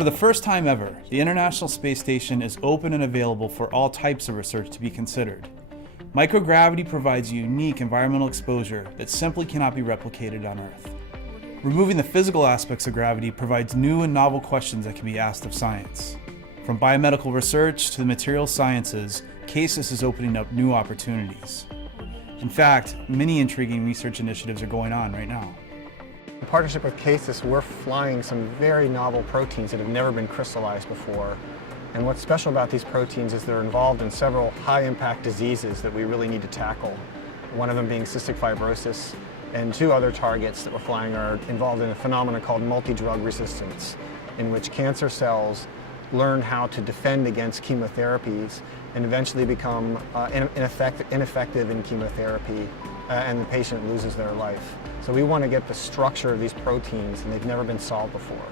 For the first time ever, the International Space Station is open and available for all types of research to be considered. Microgravity provides a unique environmental exposure that simply cannot be replicated on Earth. Removing the physical aspects of gravity provides new and novel questions that can be asked of science. From biomedical research to the material sciences, CASIS is opening up new opportunities. In fact, many intriguing research initiatives are going on right now. In partnership with CASIS, we're flying some very novel proteins that have never been crystallized before. And what's special about these proteins is they're involved in several high-impact diseases that we really need to tackle. One of them being cystic fibrosis, and two other targets that we're flying are involved in a phenomenon called multi-drug resistance, in which cancer cells learn how to defend against chemotherapies and eventually become ineffective in chemotherapy, and the patient loses their life. So we want to get the structure of these proteins, and they've never been solved before.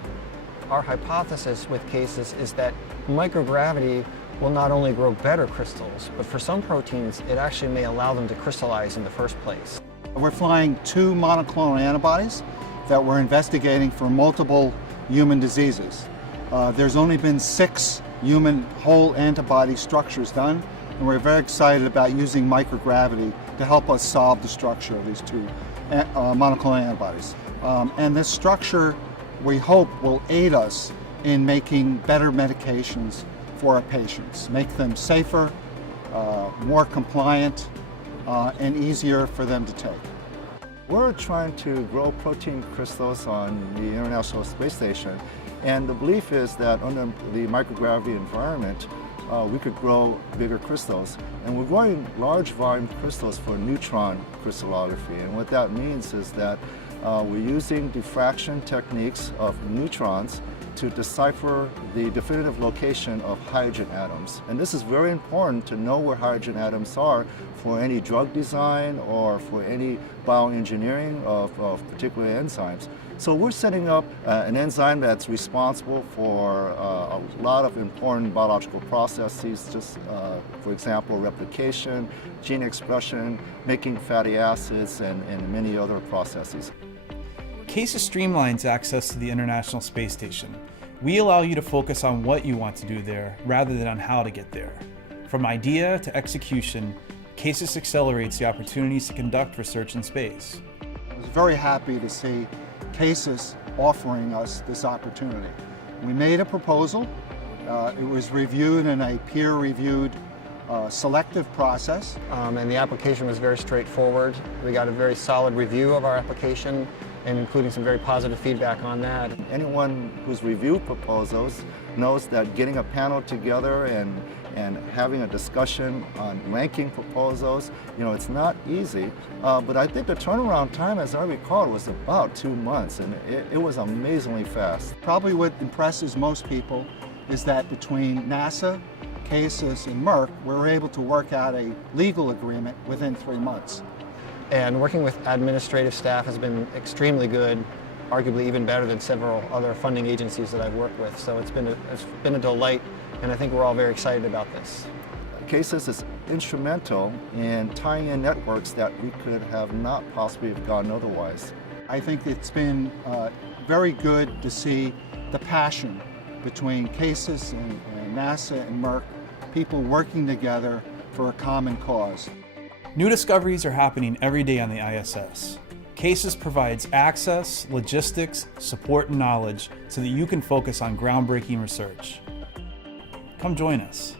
Our hypothesis with CASIS is that microgravity will not only grow better crystals, but for some proteins, it actually may allow them to crystallize in the first place. We're flying 2 monoclonal antibodies that we're investigating for multiple human diseases. There's only been 6 human whole antibody structures done, and we're very excited about using microgravity to help us solve the structure of these 2 monoclonal antibodies. And this structure, we hope, will aid us in making better medications for our patients, make them safer, more compliant, and easier for them to take. We're trying to grow protein crystals on the International Space Station, and the belief is that under the microgravity environment, we could grow bigger crystals. And we're growing large volume crystals for neutron crystallography. And what that means is that we're using diffraction techniques of neutrons to decipher the definitive location of hydrogen atoms. And this is very important to know where hydrogen atoms are for any drug design or for any bioengineering of particular enzymes. So we're setting up an enzyme that's responsible for a lot of important biological processes, just for example, replication, gene expression, making fatty acids, and many other processes. CASIS streamlines access to the International Space Station. We allow you to focus on what you want to do there rather than on how to get there. From idea to execution, CASIS accelerates the opportunities to conduct research in space. I was very happy to see CASIS offering us this opportunity. We made a proposal. It was reviewed in a peer-reviewed selective process. And the application was very straightforward. We got a very solid review of our application, and including some very positive feedback on that. Anyone who's reviewed proposals knows that getting a panel together and having a discussion on ranking proposals, it's not easy. But I think the turnaround time, as I recall, was about 2 months, and it was amazingly fast. Probably what impresses most people is that between NASA, CASIS, and Merck, we were able to work out a legal agreement within 3 months. And working with administrative staff has been extremely good, arguably even better than several other funding agencies that I've worked with. So it's been a delight, and I think we're all very excited about this. CASIS is instrumental in tying in networks that we could have not possibly have gotten otherwise. I think it's been very good to see the passion between CASIS and NASA and Merck, people working together for a common cause. New discoveries are happening every day on the ISS. CASIS provides access, logistics, support, and knowledge so that you can focus on groundbreaking research. Come join us.